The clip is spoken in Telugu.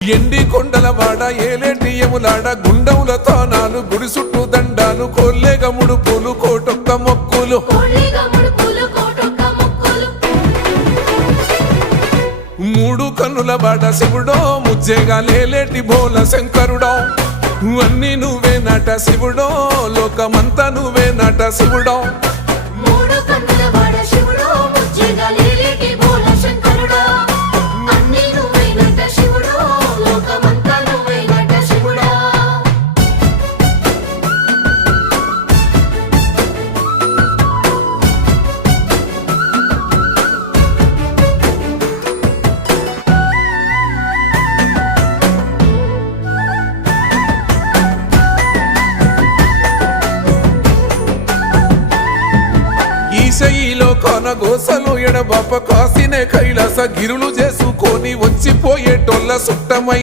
ఎండి కొండల వాడ ఏలేటి యములాడ గుండముల తానాలు గుడి చుట్టూ దండాలు కొల్లేగ ముడుపులు కోటొక్క మొక్కులు మూడు కన్నుల వాడ శివుడో ముజ్జేగా లేలేటి బోల శంకరుడో అన్ని నువ్వే నట శివుడో లోకమంతా నువ్వే నట శివుడో ఈశయిలో కొనగోసలు ఎడబాప కాసినే కైలాస గిరులు చేసుకొని వచ్చిపోయేటోళ్ళ సుట్టమై